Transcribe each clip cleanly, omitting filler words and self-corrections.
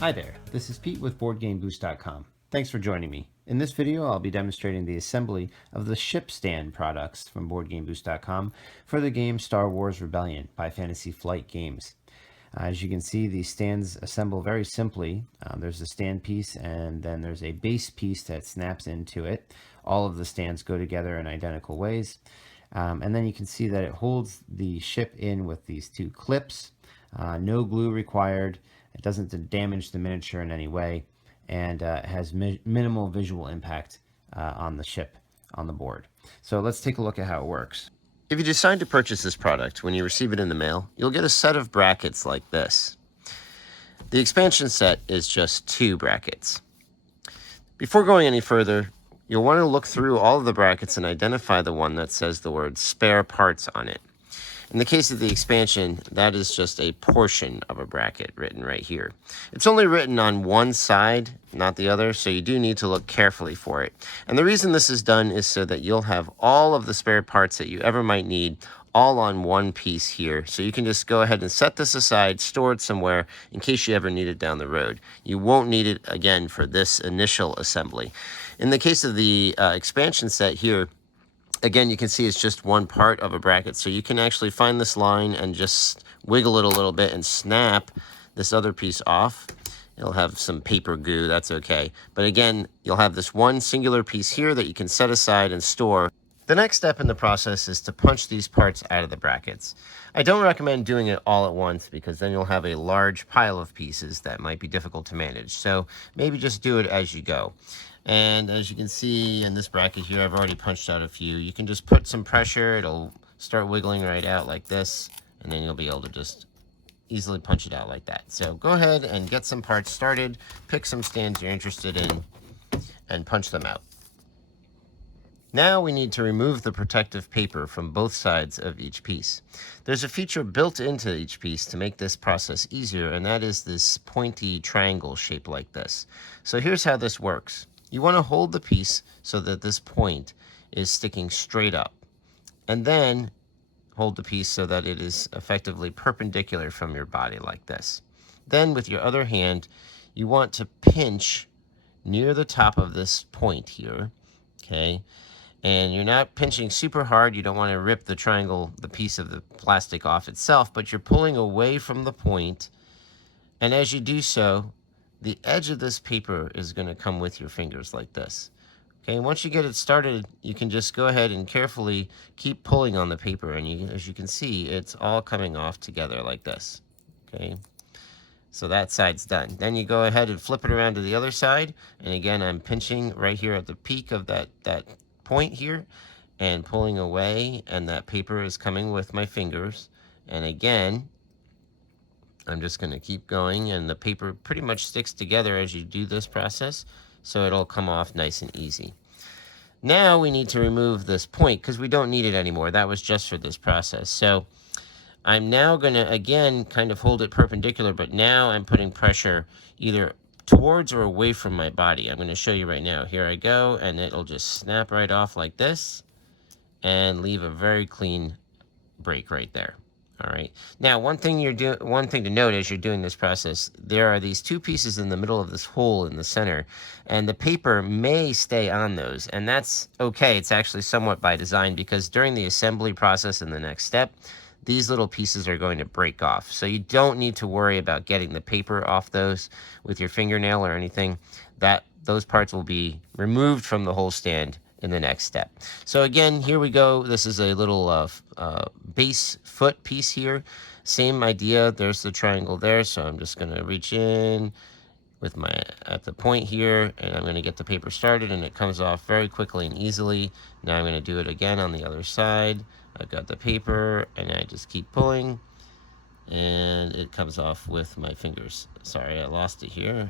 Hi there, this is Pete with BoardGameBoost.com. Thanks for joining me. In this video, I'll be demonstrating the assembly of the ship stand products from BoardGameBoost.com for the game Star Wars Rebellion by Fantasy Flight Games. As you can see, these stands assemble very simply. There's a stand piece and then there's a base piece that snaps into it. All of the stands go together in identical ways. And then you can see that it holds the ship in with these two clips. No glue required. It doesn't damage the miniature in any way, and has minimal visual impact on the ship on the board. So let's take a look at how it works. If you decide to purchase this product, when you receive it in the mail, you'll get a set of brackets like this. The expansion set is just 2 brackets. Before going any further, you'll want to look through all of the brackets and identify the one that says the word spare parts on it. In the case of the expansion, that is just a portion of a bracket written right here. It's only written on one side, not the other, so you do need to look carefully for it. And the reason this is done is so that you'll have all of the spare parts that you ever might need all on one piece here. So you can just go ahead and set this aside, store it somewhere in case you ever need it down the road. You won't need it again for this initial assembly. In the case of the expansion set here, again, you can see it's just one part of a bracket, so you can actually find this line and just wiggle it a little bit and snap this other piece off. It'll have some paper goo, that's okay. But again, you'll have this one singular piece here that you can set aside and store. The next step in the process is to punch these parts out of the brackets. I don't recommend doing it all at once because then you'll have a large pile of pieces that might be difficult to manage. So maybe just do it as you go. And as you can see in this bracket here, I've already punched out a few. You can just put some pressure, it'll start wiggling right out like this, and then you'll be able to just easily punch it out like that. So go ahead and get some parts started, pick some stands you're interested in, and punch them out. Now we need to remove the protective paper from both sides of each piece. There's a feature built into each piece to make this process easier, and that is this pointy triangle shape like this. So here's how this works. You want to hold the piece so that this point is sticking straight up, and then hold the piece so that it is effectively perpendicular from your body like this. Then with your other hand, you want to pinch near the top of this point here, okay? And you're not pinching super hard. You don't want to rip the triangle, the piece of the plastic off itself, but you're pulling away from the point. And as you do so, the edge of this paper is going to come with your fingers like this. Okay, and once you get it started, you can just go ahead and carefully keep pulling on the paper. And as you can see, it's all coming off together like this. Okay, so that side's done. Then you go ahead and flip it around to the other side. And again, I'm pinching right here at the peak of that point here and pulling away, and that paper is coming with my fingers. And again, I'm just going to keep going, and the paper pretty much sticks together as you do this process, so it'll come off nice and easy. Now we need to remove this point because we don't need it anymore. That was just for this process. So I'm now going to, again, kind of hold it perpendicular, but now I'm putting pressure either towards or away from my body. I'm going to show you right now. Here I go, and it'll just snap right off like this and leave a very clean break right there. All right. Now, one thing to note as you're doing this process, there are these 2 pieces in the middle of this hole in the center, and the paper may stay on those, and that's okay. It's actually somewhat by design because during the assembly process in the next step, these little pieces are going to break off. So you don't need to worry about getting the paper off those with your fingernail or anything. Those parts will be removed from the whole stand in the next step. So again, here we go. This is a little base foot piece here. Same idea. There's the triangle there. So I'm just going to reach in with at the point here, and I'm going to get the paper started, and it comes off very quickly and easily. Now I'm going to do it again on the other side. I've got the paper, and I just keep pulling, and it comes off with my fingers. Sorry, I lost it here.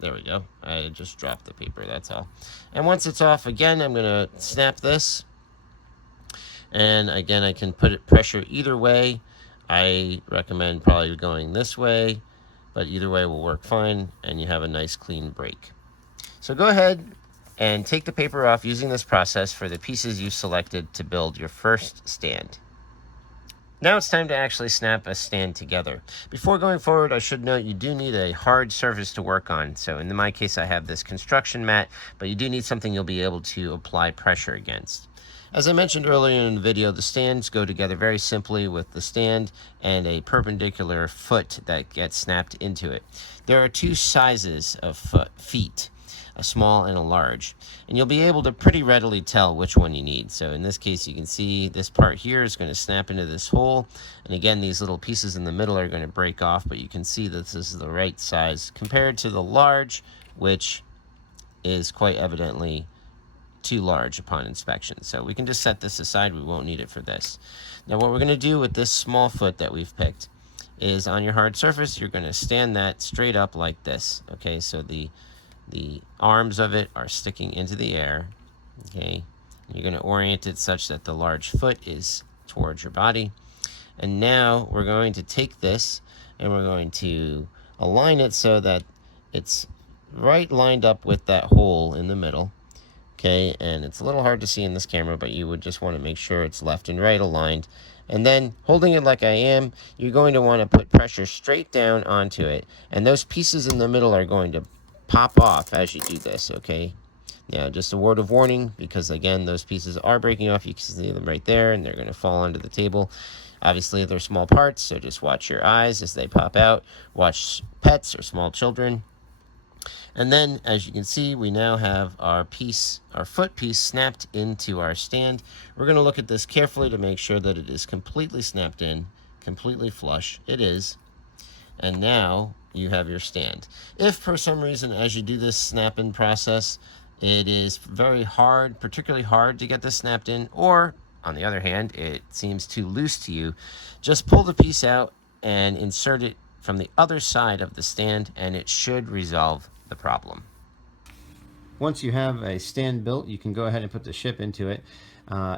There we go. I just dropped the paper, that's all. And once it's off, again, I'm going to snap this. And again, I can put it pressure either way. I recommend probably going this way, but either way will work fine, and you have a nice clean break. So go ahead and take the paper off using this process for the pieces you selected to build your first stand. Now it's time to actually snap a stand together. Before going forward, I should note you do need a hard surface to work on. So in my case, I have this construction mat, but you do need something you'll be able to apply pressure against. As I mentioned earlier in the video, the stands go together very simply with the stand and a perpendicular foot that gets snapped into it. There are two sizes of feet, a small and a large, and you'll be able to pretty readily tell which one you need. So in this case, you can see this part here is going to snap into this hole, and again, these little pieces in the middle are going to break off, but you can see that this is the right size compared to the large, which is quite evidently too large upon inspection. So we can just set this aside. We won't need it for this. Now what we're going to do with this small foot that we've picked is on your hard surface, you're going to stand that straight up like this. Okay, so the arms of it are sticking into the air. Okay, you're going to orient it such that the large foot is towards your body. And now we're going to take this and we're going to align it so that it's right lined up with that hole in the middle. Okay, and it's a little hard to see in this camera, but you would just want to make sure it's left and right aligned. And then holding it like I am, you're going to want to put pressure straight down onto it. And those pieces in the middle are going to pop off as you do this, okay? Now, just a word of warning, because again, those pieces are breaking off. You can see them right there, and they're going to fall onto the table. Obviously, they're small parts, so just watch your eyes as they pop out. Watch pets or small children. And then, as you can see, we now have our piece, our foot piece, snapped into our stand. We're going to look at this carefully to make sure that it is completely snapped in, completely flush. It is. And now you have your stand. If for some reason, as you do this snap-in process, it is very hard, particularly hard to get this snapped in, or on the other hand, it seems too loose to you, just pull the piece out and insert it from the other side of the stand, and it should resolve the problem. Once you have a stand built, you can go ahead and put the ship into it.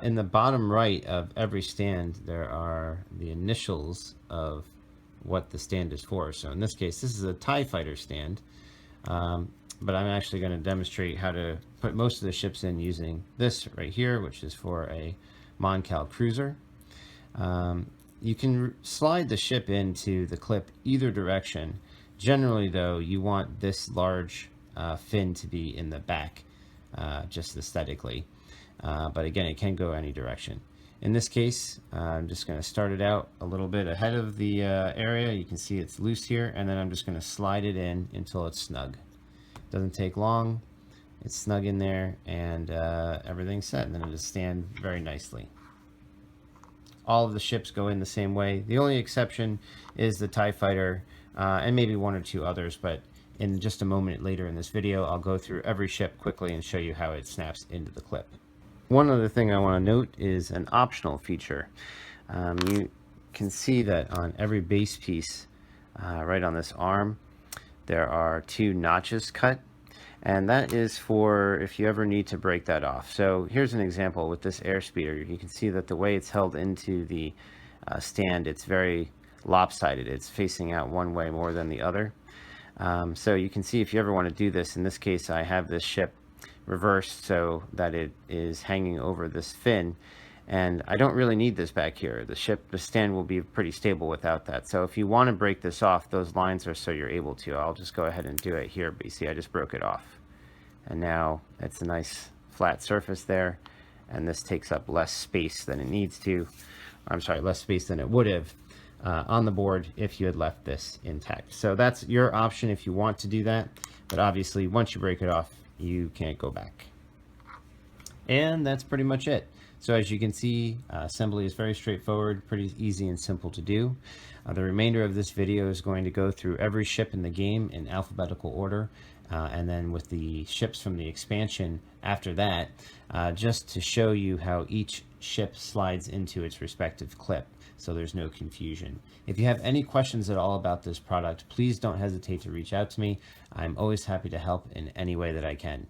In the bottom right of every stand, there are the initials of what the stand is for. So in this case, this is a TIE Fighter stand, but I'm actually going to demonstrate how to put most of the ships in using this right here, which is for a Mon Cal cruiser. You can slide the ship into the clip either direction. Generally, though, you want this large fin to be in the back, just aesthetically. But again, it can go any direction. In this case, I'm just going to start it out a little bit ahead of the area. You can see it's loose here, and then I'm just going to slide it in until it's snug. Doesn't take long. It's snug in there, and everything's set, and then it'll just stand very nicely. All of the ships go in the same way. The only exception is the TIE Fighter, and maybe one or two others, but in just a moment later in this video, I'll go through every ship quickly and show you how it snaps into the clip. One other thing I want to note is an optional feature. You can see that on every base piece, right on this arm, there are two notches cut, and that is for if you ever need to break that off. So here's an example with this airspeeder. You can see that the way it's held into the stand, it's very lopsided. It's facing out one way more than the other. So you can see if you ever want to do this, in this case I have this ship reversed so that it is hanging over this fin, and I don't really need this back here. The stand will be pretty stable without that. So if you want to break this off, those lines are so you're able to. I'll just go ahead and do it here, but you see I just broke it off, and now it's a nice flat surface there, and this takes up less space than it needs to. I'm sorry, less space than it would have on the board if you had left this intact. So that's your option if you want to do that, but obviously once you break it off, you can't go back. And that's pretty much it. So as you can see, assembly is very straightforward, pretty easy and simple to do. The remainder of this video is going to go through every ship in the game in alphabetical order, and then with the ships from the expansion after that, just to show you how each ship slides into its respective clip, so there's no confusion. If you have any questions at all about this product, please don't hesitate to reach out to me. I'm always happy to help in any way that I can.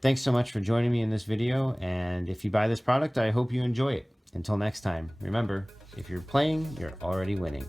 Thanks so much for joining me in this video, and if you buy this product, I hope you enjoy it. Until next time, remember, if you're playing, you're already winning.